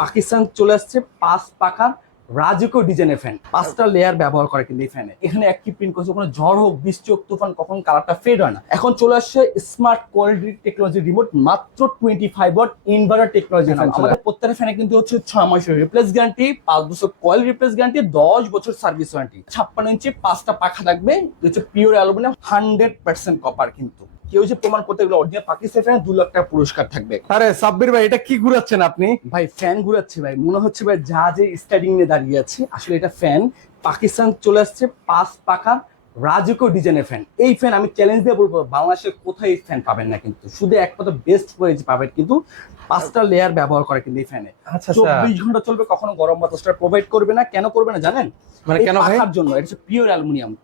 পাকিস্তান চলে আসছে 5 পাখার রাজকীয় ডিজাইনের ফ্যান, 5টা লেয়ার ব্যবহার করে কিন্তু এই ফ্যানে। এখানে একই প্রিন্ট করছে, কোনো ঝড় হোক, বৃষ্টি হোক, তুফান, কখন কালারটা ফেড হয় না। এখন চলে আসছে স্মার্ট কোয়ালিটি টেকনোলজি রিমোট, মাত্র 25 ওয়াট ইনভার্টার টেকনোলজি। আমাদের প্রত্যেকটা ফ্যানে কিন্তু হচ্ছে 6 মাসের রিপ্লেস গ্যারান্টি, 5 বছর কয়েল রিপ্লেস গ্যারান্টি, 10 বছর সার্ভিস ওয়ারেন্টি। 56 ইঞ্চি 5টা পাখা থাকবে, হচ্ছে পিওর অ্যালুমিনিয়াম, 100% কপার। কিন্তু কেউ যে প্রমাণ করতে গেলে অরিজিনাল পাকিস্তান ফ্যানে 2 লাখ টাকা পুরস্কার থাকবে। আরে সাব্বির ভাই, এটা কি ঘুরাচ্ছেন আপনি? ভাই ফ্যান ঘুরাচ্ছে ভাই, মনে হচ্ছে ভাই জাহাজে স্টার্টিং নিয়ে দাঁড়িয়ে আছে। আসলে এটা ফ্যান, পাকিস্তান চলে আসছে 5 পাখার রাজকীয় ডিজাইনের ফ্যান। এই ফ্যান আমি চ্যালেঞ্জ দিয়ে বলবো, বাংলাদেশে কোথায় এই ফ্যান পাবেন না, কিন্তু শুধু একমাত্র বেস্ট কোয়ালিটি পাবেন। কিন্তু 5টা লেয়ার ব্যবহার করে কিন্তু এই ফ্যানে। আচ্ছা, 24 ঘন্টা চলবে, কখনো গরম বাতাসটা প্রোভাইড করবে না। কেন করবে না জানেন? মানে কেন ভাই? পাখার জন্য। এটা হচ্ছে পিওর অ্যালুমিনিয়াম,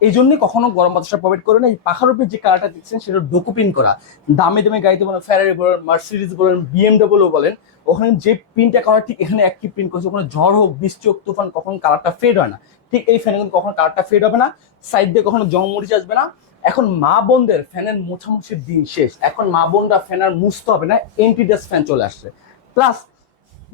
এই জন্যই কখনো গরম বাতাসটা প্রোভাইড করে না। এই পাখার উপরে যে কালারটা দেখছেন সেটা ডোকোপিন করা। দামে দামে গাড়িতে বলেন, ফেরারি বলেন, মার্সিডিজ বলেন, বিএমডব্লিউ বলেন, ওখানে যে প্রিন্টটা করা ঠিক এখানে একই প্রিন্ট করছে। ওখানে ঝড় হোক, বৃষ্টি হোক, তুফান, কখন কালারটা ফেড হয় না। ঠিক এই ফ্যানে কিন্তু কখনো কালারটা ফেড হবে না, সাইড দিয়ে কখনো জংমরিচ আসবে না। এখন মা বোনদের ফ্যানের মোছামুছির দিন শেষ, এখন মা বোনরা ফ্যান আর মুছতে হবে না, এন্টিডাস্ট ফ্যান চলে আসছে। প্লাস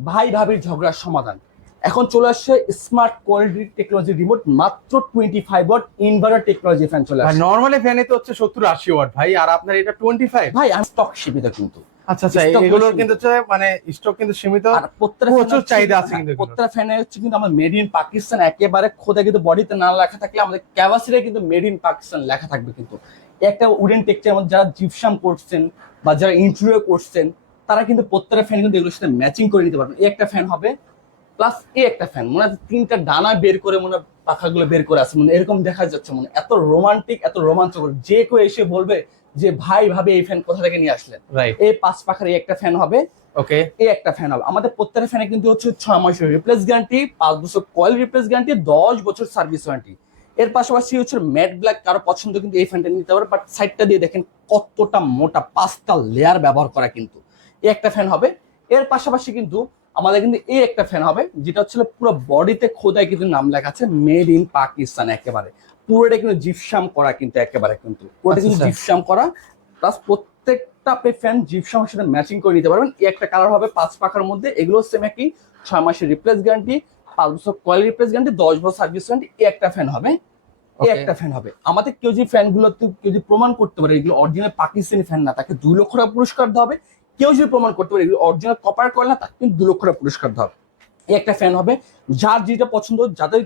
ভাই ভাবির ঝগড়ার সমাধান। এখন চলে আসছে স্মার্ট কোয়ালিটি টেকনোলজি রিমোট, মাত্র 25 ওয়াট ইনভার্টার টেকনোলজি ফ্যান চলে আসছে। নরমালি ফ্যানে তো হচ্ছে 70-80 ওয়াট ভাই, আর আপনার এটা 25। ভাই আমি স্টক সীমিত কিন্তু। আচ্ছা আচ্ছা, এগুলোর কিন্তু হচ্ছে মানে স্টক কিন্তু সীমিত, আর প্রচুর চাহিদা আছে কিন্তু। প্রত্যেকটা ফ্যানে হচ্ছে কিন্তু আমার মেড ইন পাকিস্তান একেবারে খোদা, কিন্তু বডিতে না লেখা থাকলে আমাদের ক্যাপাসিটি কিন্তু মেড ইন পাকিস্তান লেখা থাকবে। কিন্তু একটা উডেন টেক্সচার মধ্যে যারা জিপসাম করছেন বা যারা ইন্টেরিয়র করছেন, তারা কিন্তু প্রত্যেকটা ফ্যান কিন্তু এগুলোর সাথে ম্যাচিং করে নিতে পারবেন। এই একটা ফ্যান হবে, প্লাস এই একটা ফ্যান, মনে হয় 3টা ডানা বের করে মনে হয় পাখাগুলো বের করে আছে, মানে এরকম দেখা যাচ্ছে। মনে এত রোমান্টিক, এত রোমাঞ্চকর, যে কেউ এসে বলবে যে ভাই ভাবে এই ফ্যান কোথা থেকে নিয়ে আসলেন। এই 5 পাখার এই একটা ফ্যান হবে, ওকে, এই একটা ফ্যান হবে। আমাদের প্রত্যেকটা ফ্যানে কিন্তু হচ্ছে 6 মাসের রিপ্লেস গ্যারান্টি, 5 বছর কয়েল রিপ্লেস গ্যারান্টি, 10 বছর সার্ভিস ওয়ারেন্টি। এর পাশাপাশি হচ্ছে ম্যাট ব্ল্যাক, কারো পছন্দ কিন্তু এই ফ্যানটা নিতে পারে। বাট সাইডটা দিয়ে দেখেন কতটা মোটা, 5টা লেয়ার ব্যবহার করা। কিন্তু এই একটা ফ্যান হবে। এর পাশাপাশি কিন্তু আমাদের কিন্তু এই একটা ফ্যান হবে, যেটা হচ্ছে পুরো বডিতে খোদায় কিন্তু নাম লেখা আছে মেড ইন পাকিস্তান। একেবারে পুরোটা কিন্তু জিপসাম করা, কিন্তু একেবারে কিন্তু পুরোটা কিন্তু জিপসাম করা। প্লাস প্রত্যেকটা আপনি ফ্যান জিপসামের সাথে ম্যাচিং করে নিতে পারবেন। এই একটা কালার হবে 5 পাখার মধ্যে, এগুলো সেম একই, 6 মাসের রিপ্লেস গ্যারান্টি, 5 বছর কয়েল রিপ্লেস গ্যারান্টি, 10 বছর সার্ভিস ওয়ারেন্টি। এই একটা ফ্যান হবে, এই একটা ফ্যান হবে। আমাদের কেউ যে ফ্যানগুলো কেউ যদি প্রমাণ করতে পারে এগুলো অরিজিনাল পাকিস্তানি ফ্যান না, তাকে 2 লক্ষ টাকা পুরস্কার দেওয়া হবে। কেউ যদি প্রমাণ করতে পারে এগুলো অরিজিনাল কপার কয়েল না, তাকে কিন্তু 2 লক্ষ টাকা পুরস্কার দেওয়া হবে। এই একটা ফ্যান হবে। যার যেটা পছন্দ, যাদের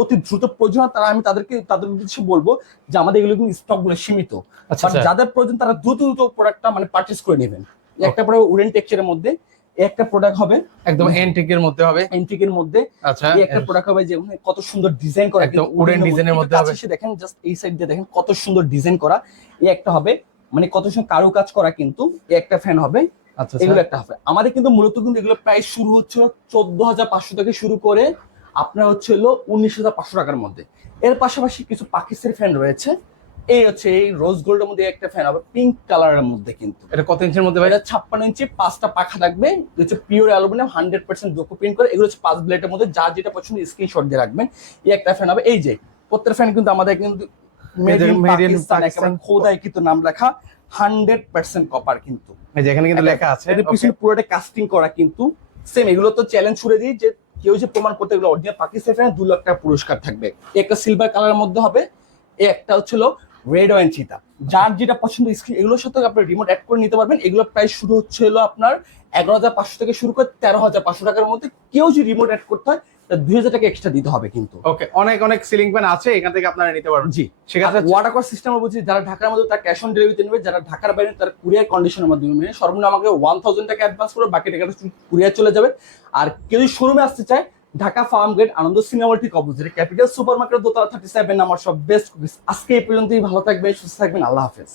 অতি দ্রুত প্রয়োজন, তারা আমি তাদের উদ্দেশ্যে বলবো যে আমাদের এগুলো কিন্তু স্টক গুলো সীমিত। যাদের প্রয়োজন তারা দ্রুত দ্রুত প্রোডাক্টটা মানে পারচেজ করে নেবেন। একটা প্রোডাক্ট উডেন টেক্সচারের মধ্যে, একটা প্রোডাক্ট হবে একদম এন্টিকের মধ্যে হবে, এন্টিকের মধ্যে। আচ্ছা, একটা প্রোডাক্ট হবে যে কত সুন্দর ডিজাইন করা, একদম উডেন ডিজাইনের মধ্যে হবে। দেখেন জাস্ট এই সাইড দিয়ে দেখেন কত সুন্দর ডিজাইন করা। এই একটা হবে, মানে কত সুন্দর কারুকাজ করা। কিন্তু এই একটা ফ্যান হবে, আচ্ছা, এগুলো একটা হবে। আমাদের কিন্তু মূলত কিন্তু এগুলো প্রাইস শুরু হচ্ছে 14,500 থেকে শুরু করে আপনার হচ্ছে হলো 19,500 টাকার মধ্যে। এর পাশাপাশি কিছু পাকিস্তানি ফ্যান রয়েছে। এই হচ্ছে এই রোজ গোল্ডের মধ্যে একটা ফ্যান হবে পিঙ্ক কালারের মধ্যে। কিন্তু এটা কত ইঞ্চির মধ্যে ভাই? এটা 56 ইঞ্চি, 5টা পাখা থাকবে, হচ্ছে পিওর অ্যালুমিনিয়াম, 100% ডোকো প্রিন্ট করে। এগুলো হচ্ছে 5 ব্লেডের মধ্যে, যার যেটা পছন্দ স্ক্রিনশট দিয়ে রাখবেন। এই একটা ফ্যান হবে। এই যে প্রত্যেকটা ফ্যান কিন্তু আমাদের কিন্তু মেড ইন পাকিস্তান, একেবারে খোদাই কিন্তু নাম লেখা, 100% কপার। কিন্তু এই যে এখানে কিন্তু লেখা আছে, এর পিছনে পুরোটা কাস্টিং করা। কিন্তু সেম এগুলো তো চ্যালেঞ্জ ছুড়ে দিই যে কেউ যে প্রমাণ করতে এগুলো অরিজিনাল পাকিস্তান ফ্যান, 2 লাখ টাকা পুরস্কার থাকবে। একটা সিলভার কালারের মধ্যে হবে, এই একটা হচ্ছিল রেড ওয়াইন চিতা। যার যেটা পছন্দ স্ক্রিন, এগুলোর সাথে আপনি রিমোট অ্যাড করে নিতে পারবেন। এগুলো প্রাইস শুরু হচ্ছে হলো আপনার 11,500 থেকে শুরু করে 13,500 টাকার মধ্যে। কেউ যদি রিমোট অ্যাড করতে হয় 2,000 টাকা এক্সট্রা দিতে হবে। কিন্তু ওকে, অনেক অনেক সিলিং ফ্যান আছে, এখান থেকে আপনারা নিতে পারবেন। জি, সেক্ষেত্রে ওয়াটার কস্ট সিস্টেম বলছি, যারা ঢাকার মধ্যে তারা ক্যাশ অন ডেলিভারিতে নেবে, যারা ঢাকার বাইরে তারা কুরিয়ার কন্ডিশনের মাধ্যমে নেবে। সর্বনিম্ন আমাকে 1,000 টাকা অ্যাডভান্স করে, বাকি টাকাটা কুরিয়ার চলে যাবে। আর কেউ যদি শোরুমে আসতে চায়, ঢাকা ফার্ম গেট আনন্দ সিনেমা ঠিক অপোজিট ক্যাপিটাল সুপার মার্কেট, দোতলা 37 নাম্বার সব বেস্ট। আজকে এই পর্যন্তই, ভালো থাকবেন, সুস্থ থাকবেন, আল্লাহ হাফেজ।